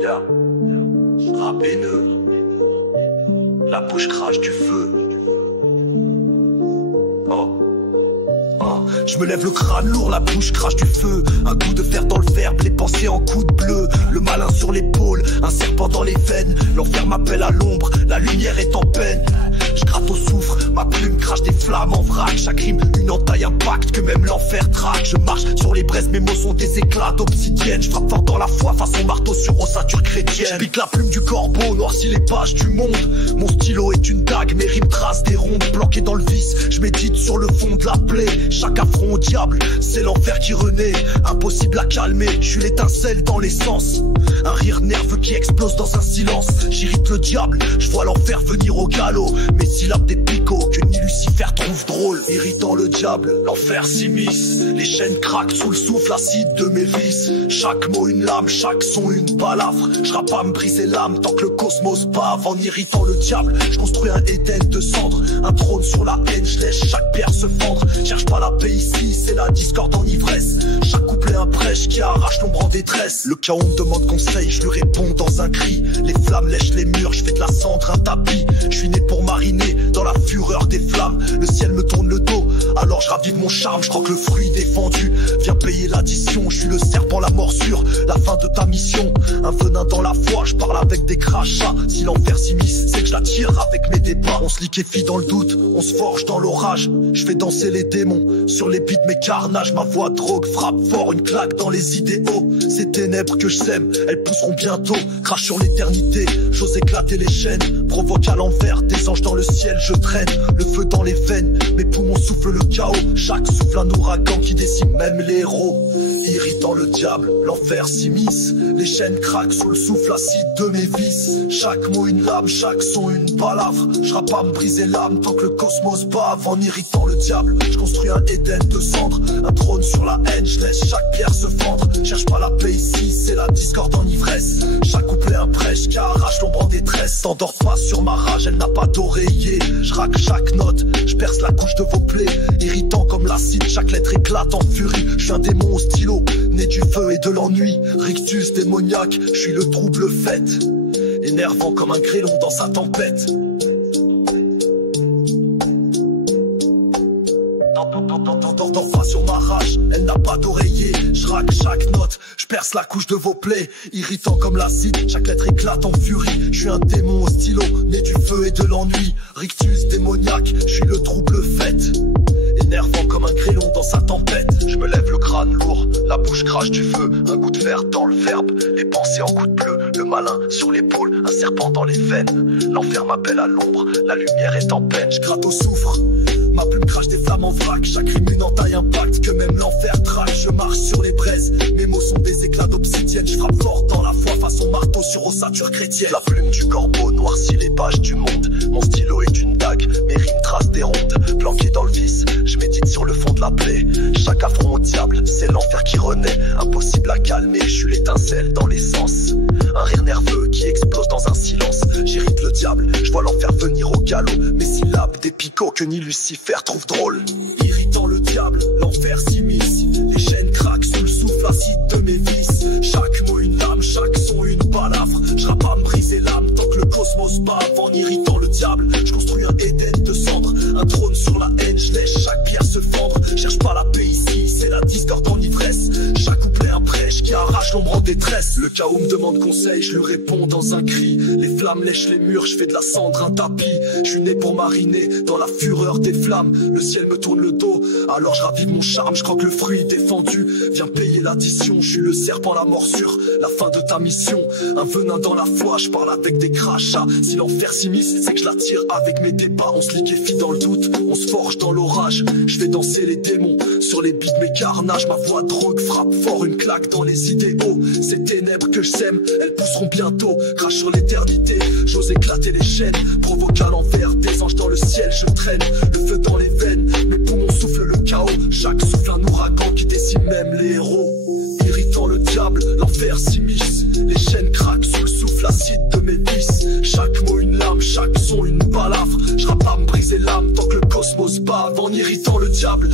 Yeah. Rap haineux, la bouche crache du feu. Oh. Je me lève le crâne lourd, la bouche crache du feu. Un coup de fer dans le verbe, les pensées en coups de bleu. Le malin sur l'épaule, un serpent dans les veines. L'enfer m'appelle à l'ombre, la lumière est en peine. Je gratte au soufre, ma plume crache des flammes en vrac. Chaque rime, une entaille impacte que même l'enfer traque. Je marche sur les braises, mes mots sont des éclats d'obsidienne. Je frappe fort dans la foi, façon marteau sur ossature chrétienne. Je pique la plume du corbeau, noircis les pages du monde. Mon stylo est une dague, mes rimes tracent des rondes. Bloqué dans le vice, je médite sur le fond de la plaie. Chaque affront au diable, c'est l'enfer qui renaît. Impossible à calmer, je suis l'étincelle dans l'essence. Un rire nerveux qui explose dans un silence. J'irrite le diable, je vois l'enfer venir au galop. Mes syllabes des picots que ni Lucifer trouve drôle. Irritant le diable, l'enfer s'immisce. Les chaînes craquent sous le souffle acide de mes vices. Chaque mot une lame, chaque son une balafre. Je rappe à me briser l'âme tant que le cosmos bave. En irritant le diable, je construis un Éden de cendres. Un trône sur la haine, je laisse chaque pierre se fendre. Cherche pas la paix ici, c'est la discorde en ivresse. Chaque couplet un prêche qui arrache l'ombre en détresse. Le chaos me demande conseil, je lui réponds dans un cri. Les flammes lèchent les murs, je fais de la cendre un tapis. Je suis né pour mariner dans la fureur des flammes. Le ciel me tourne le dos, alors je ravive mon charme. Je croque le fruit défendu, viens payer l'addition. Je suis le serpent, la morsure, la fin de ta mission. Un venin dans la foi, je parle avec des crachats. Si l'enfer s'immisce, c'est que je la tire avec mes débats. On se liquéfie dans le doute, on se forge dans l'orage. Je fais danser les démons, sur les beats mes carnages. Ma voix drogue frappe fort, une claque dans les idéaux. Ces ténèbres que je sème, elles pousseront bientôt. Crache sur l'éternité, j'ose éclater les chaînes. Provoque à l'envers, des anges dans le ciel, je traîne. Le feu dans les veines, mes poumons soufflent le chaos. Chaque souffle un ouragan qui décime même les héros. Irritant le diable, l'enfer s'immisce. Les chaînes craquent sous le souffle acide de mes vices. Chaque mot une lame, chaque son une balafre. Je rappe à me briser l'âme tant que le cosmos bave. En irritant le diable, je construis un Éden de cendres. Un trône sur la haine, je laisse chaque pierre se fendre. Cherche pas la paix ici, c'est la discorde en ivresse. Chaque couplet un prêche qui arrache l'ombre en détresse. S'endort pas sur ma rage, elle n'a pas d'oreiller. Je racle chaque note, je perce la couche de vos plaies. Irritant comme l'acide, chaque lettre éclate en furie. Je suis un démon au stylo, né du feu et de l'ennui. Rictus démoniaque, je suis le trouble fait. Énervant comme un grêlon dans sa tempête. N'endors pas sur ma rage, elle n'a pas d'oreiller. Je racle chaque note, je perce la couche de vos plaies. Irritant comme l'acide, chaque lettre éclate en furie. Je suis un démon au stylo, né du feu et de l'ennui. Rictus démoniaque, je suis le trouble fait. Énervant comme un grêlon dans sa tempête. Je me lève le crâne lourd, la bouche crache du feu. Un coup de fer dans le verbe, les pensées en coup de bleu. Le malin sur l'épaule, un serpent dans les veines. L'enfer m'appelle à l'ombre, la lumière est en peine. Je gratte au soufre, ma plume crache des flammes en vrac. Chaque rime une entaille impacte que même l'enfer traque. Je marche sur les braises, mes mots sont des éclats d'obsidienne. Je frappe fort dans la foi façon marteau sur ossature chrétienne. La plume du corbeau noircit les pages du monde. Mon stylo est une dague, mes rimes tracent des rondes. Planqué dans le vice, je médite sur le fond de la plaie. Chaque affront au diable, c'est l'enfer qui renaît. Impossible à calmer, je suis l'étincelle dans l'essence. Un rire nerveux qui explose dans un silence. J'irrite le diable, je vois l'enfer venir au galop. Mes syllabes des picots que ni Lucifer trouve drôle. Irritant le diable, l'enfer s'immisce. Les chaînes craquent sous le souffle acide de mes vices. Chaque mot une lame, chaque son une balafre. Je rappe à me briser l'âme tant que le cosmos bave. En irritant le diable, je construis un Éden de cendres. Un trône sur la haine, je laisse chaque pierre se fendre. Cherche pas la paix ici, c'est la discorde en ivresse. Chaque couplet un prêche qui arrache l'ombre en détresse. Le chaos me demande conseil, je lui réponds dans un cri. Les flammes lèchent les murs, je fais de la cendre un tapis. Je suis né pour mariner dans la fureur des flammes. Le ciel me tourne le dos, alors je ravive mon charme. Je croque le fruit défendu, viens payer l'addition. Je suis le serpent, la morsure, la fin de ta mission. Un venin dans la foi, je parle avec des crachats. Si l'enfer s'immisce, c'est que je la tire avec mes débats. On se liquéfie dans le doute, on se forge dans l'orage. Je fais danser les démons, sur les beats mes carnages. Ma voix drogue frappe fort, une claque dans les idéaux. Ces ténèbres que je sème, elles pousseront bientôt. Crache sur l'éternité, j'ose éclater les chaînes. Provoque à l'envers, des anges dans le ciel, je traîne. Le feu dans les veines, mes poumons soufflent le chaos. Chaque souffle un ouragan qui décime même les héros. Irritant le diable, l'enfer s'immisce. Les chaînes craquent sous le souffle acide de mes vices. Chaque mot une lame, chaque son une balafre. Je rappe à me briser l'âme tant que le cosmos bave. En irritant le diable,